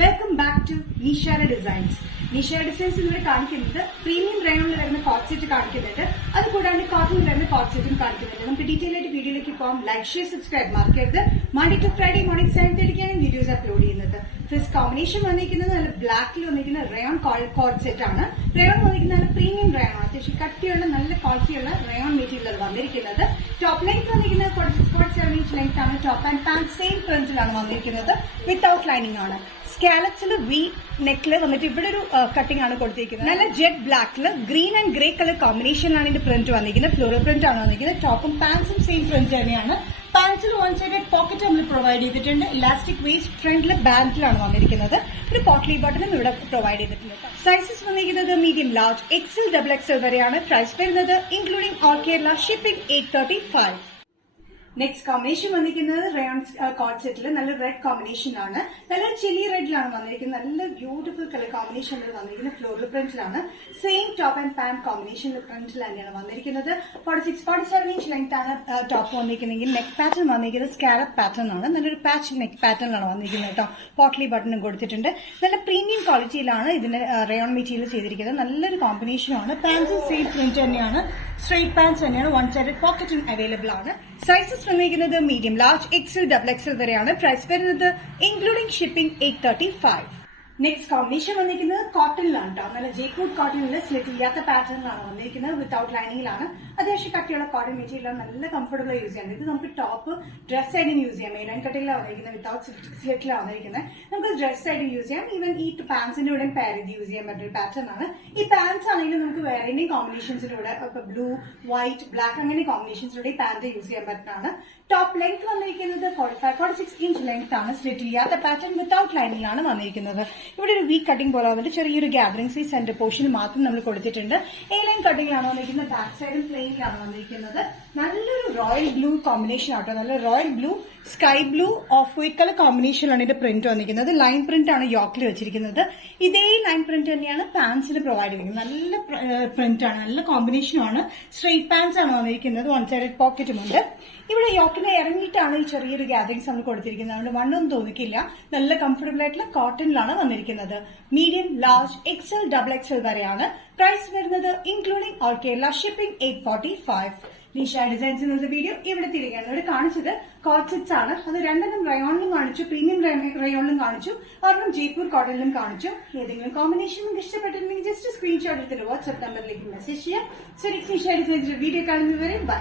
Welcome back to Nishara designs. Nishara designs ഇവിടെ കാണിക്കുന്നത് premium റയോണിൽ വരുന്ന കോട്ട് സെറ്റ് കാണിക്കുന്നുണ്ട്. അതുകൂടാണ്ട് കോട്ടണിൽ വരുന്ന കോട്ട് സെറ്റും കാണിക്കുന്നുണ്ട്. നമുക്ക് ഡീറ്റെയിൽ ആയിട്ട് വീഡിയോയിലേക്ക് പോകാം. ലൈക്ക്, ഷെയർ, സബ്സ്ക്രൈബ് മറക്കരുത്. Monday to Friday morning 7:30 videos upload ചെയ്യുന്നത്. ഫസ്റ്റ് കോമ്പിനേഷൻ വന്നിരിക്കുന്നത് നല്ല ബ്ലാക്കിൽ വന്നിരിക്കുന്ന റയോൺ കോട്ട് സെറ്റ് ആണ്. റയോൺ വന്നിരിക്കുന്ന നല്ല പ്രീമിയം റയോൺ ആണ്. അത്യാവശ്യം കട്ടിയുള്ള നല്ല ക്വാളിറ്റിയുള്ള റയോൺ മെറ്റീരിയൽ വന്നിരിക്കുന്നത്. ടോപ്പ് ലെങ്ത് വന്നിരിക്കുന്നത് 46.7 ഇഞ്ച് ലെങ്ത് ആണ്. ടോപ്പ് ആൻഡ് പാന്റ് സെയിം പ്രിന്റിലാണ് വന്നിരിക്കുന്നത്. വിത്തൌട്ട് ലൈനിങ് ആണ്. സ്കാലപ്സിൽ വി നെക്കില് വന്നിട്ട് ഇവിടെ ഒരു കട്ടിംഗ് ആണ് കൊടുത്തിരിക്കുന്നത്. നല്ല ജെറ്റ് ബ്ലാക്കില് ഗ്രീൻ ആൻഡ് ഗ്രേ കളർ കോമ്പിനേഷനിലാണ് ഇതിന്റെ പ്രിന്റ് വന്നിരിക്കുന്നത്. ഫ്ലോറൽ പ്രിന്റ് ആണ് വന്നിരിക്കുന്നത്. ടോപ്പും പാൻസും സെയിം പ്രിന്റ് തന്നെയാണ്. പാൻസിൽ വൺ സൈഡ് പോക്കറ്റ് നമ്മൾ പ്രൊവൈഡ് ചെയ്തിട്ടുണ്ട്. ഇലാസ്റ്റിക് വേസ്റ്റ് ഫ്രണ്ടില് ബാൻഡിലാണ് വന്നിരിക്കുന്നത്. ഒരു പോട്ട്ലി ബട്ടണും ഇവിടെ പ്രൊവൈഡ് ചെയ്തിട്ടുണ്ട്. സൈസസ് വന്നിരിക്കുന്നത് മീഡിയം, ലാർജ്, എക്സൽ, XXL വരെയാണ്. പ്രൈസ് വരുന്നത് including all Kerala shipping 835. Next combination വന്നിരിക്കുന്നത് റയോൺ കോട്ട് സെറ്റിൽ നല്ല റെഡ് കോമ്പിനേഷൻ ആണ്. നല്ല ചില്ലി റെഡിലാണ് വന്നിരിക്കുന്നത്. നല്ല ബ്യൂട്ടിഫുൾ കളർ കോമ്പിനേഷനിൽ വന്നിരിക്കുന്നത്. ഫ്ലോറൽ പ്രിന്റിലാണ്. സെയിം ടോപ്പ് ആൻഡ് പാന്റ് കോമ്പിനേഷനിൽ പ്രിന്റിൽ തന്നെയാണ് വന്നിരിക്കുന്നത്. 46-47 ഇഞ്ച് ലെങ്ത് ആണ് ടോപ്പ് വന്നിരിക്കുന്നതെങ്കിൽ നെക്ക് പാറ്റേൺ വന്നിരിക്കുന്നത് സ്കാലപ്പ് പാറ്റേൺ ആണ്. നല്ലൊരു പാച്ച് നെക്ക് പാറ്റേണിലാണ് വന്നിരിക്കുന്നത് കേട്ടോ. പോട്ട്ലി ബട്ടണും കൊടുത്തിട്ടുണ്ട്. നല്ല പ്രീമിയം ക്വാളിറ്റിയിലാണ് ഇതിന്റെ റയോൺ മെറ്റീരിയൽ ചെയ്തിരിക്കുന്നത്. നല്ലൊരു കോമ്പിനേഷനാണ്. പാൻസും സെയിം പ്രിന്റ് തന്നെയാണ്. സ്ട്രെയിറ്റ് പാൻസ് തന്നെയാണ്. വൺ സൈഡ് പോക്കറ്റും അവൈലബിൾ ആണ്. സൈസസ് വന്നിരിക്കുന്നത് മീഡിയം, ലാർജ്, എക്സൽ, XXL വരെയാണ്. പ്രൈസ് വരുന്നത് ഇൻക്ലൂഡിംഗ് ഷിപ്പിംഗ് 835. നെക്സ്റ്റ് കോമ്പിനേഷൻ വന്നിരിക്കുന്നത് കോട്ടണിലാണ് കേട്ടോ. നല്ല ജേക്കൂഡ് കോട്ടണിൽ സ്ലിറ്റ് ഇല്ലാത്ത പാറ്റേണിലാണ് വന്നിരിക്കുന്നത്. വിത്തൌട്ട് ലൈനിങ്ങിലാണ്. അത്യാവശ്യം കട്ടിയുള്ള കോട്ടൺ മെറ്റീരിയലാണ്. നല്ല കംഫർട്ടബിൾ യൂസ് ചെയ്യാൻ. ഇത് നമുക്ക് ടോപ്പ് ഡ്രസ് ആയിട്ടും യൂസ് ചെയ്യാം. മെയിൻ കട്ടിലാണ് വന്നിരിക്കുന്നത്. വിത്തൌട്ട് സ്ലിറ്റിലാണ് വന്നിരിക്കുന്നത്. നമുക്ക് ഡ്രസ് ആയിട്ട് യൂസ് ചെയ്യാം. ഈവൻ ഈ പാൻസിന്റെ കൂടെ പെയർ ചെയ്ത് യൂസ് ചെയ്യാൻ പറ്റിയ പാറ്റേൺ ആണ്. ഈ പാൻസ് ആണെങ്കിലും നമുക്ക് വേറെ കോമ്പിനേഷൻസിലൂടെ ബ്ലൂ, വൈറ്റ്, ബ്ലാക്ക് അങ്ങനെ കോമ്പിനേഷൻസിലൂടെ ഈ പാന്റ് യൂസ് ചെയ്യാൻ പറ്റുന്നതാണ്. ടോപ്പ് ലെങ്ത് വന്നിരിക്കുന്നത് 45-46 ഇഞ്ച് ലെങ്ത് ആണ്. സ്ലിറ്റ് ഇല്ലാത്ത പാറ്റേൺ വിത്തൌട്ട് ലൈനിങ്ങിലാണ് വന്നിരിക്കുന്നത്. ഇവിടെ ഒരു വീക്ക് കട്ടിംഗ് പോലെ വന്നിട്ട് ചെറിയൊരു ഗ്യാദറിംഗ് സൈസ് സെന്റർ പോർഷൻ മാത്രം നമ്മൾ കൊടുത്തിട്ടുണ്ട്. എ ലൈൻ കട്ടിംഗിലാണ് വന്നിരിക്കുന്നത്. ബാക്ക് സൈഡും പ്ലെയിനിലാണ് വന്നിരിക്കുന്നത്. നല്ലൊരു റോയൽ ബ്ലൂ കോമ്പിനേഷൻ ആട്ടോ. നല്ല royal blue, sky blue, off white colour കോമ്പിനേഷനിലാണ് ഇതിന്റെ പ്രിന്റ് വന്നിരിക്കുന്നത്. ലൈൻ പ്രിന്റ് ആണ് യോക്കിൽ വെച്ചിരിക്കുന്നത്. ഇതേ ലൈൻ പ്രിന്റ് തന്നെയാണ് പാൻസിൽ പ്രൊവൈഡ് ചെയ്തിരിക്കുന്നത്. നല്ല പ്രിന്റ് ആണ്. നല്ല കോമ്പിനേഷനാണ്. സ്ട്രെയിറ്റ് പാൻസ് ആണ് വന്നിരിക്കുന്നത്. വൺ സൈഡ് പോക്കറ്റും ഉണ്ട്. ഇവിടെ യോക്കിന് ഇറങ്ങിയിട്ടാണ് ഈ ചെറിയൊരു ഗ്യാദറിംഗ്സ് നമ്മൾ കൊടുത്തിരിക്കുന്നത്. അതുകൊണ്ട് വണ്ണൊന്നും തോന്നിക്കില്ല. നല്ല കംഫർട്ടബിൾ ആയിട്ടുള്ള കോട്ടണിലാണ് വന്നിരിക്കുന്നത്. മീഡിയം, ലാർജ്, എക്സൽ, XXL വരെയാണ്. പ്രൈസ് വരുന്നത് including all Kerala shipping 845. Nishara designs എന്ന വീഡിയോ ഇവിടെ തിരികെയാണ്. ഇവിടെ കാണിച്ചത് കോട്ട് സെറ്റ്സ് ആണ്. അത് രണ്ടെണ്ണം റയോണിലും കാണിച്ചു, പ്രീമിയം റയോണിലും കാണിച്ചു, ഒരെണ്ണം ജയ്പൂർ കോട്ടണിലും കാണിച്ചു. ഏതെങ്കിലും കോമ്പിനേഷൻ നിങ്ങൾക്ക് ഇഷ്ടപ്പെട്ടിട്ടുണ്ടെങ്കിൽ ജസ്റ്റ് സ്ക്രീൻഷോട്ട് എടുത്തിട്ട് വാട്സ്ആപ്പ് നമ്പറിലേക്ക് മെസ്സേജ് ചെയ്യാം. സോ നെക്സ്റ്റ് നിഷാര ഡിസൈൻസിന്റെ വീഡിയോ കാണുന്നതുവരെ ബൈ.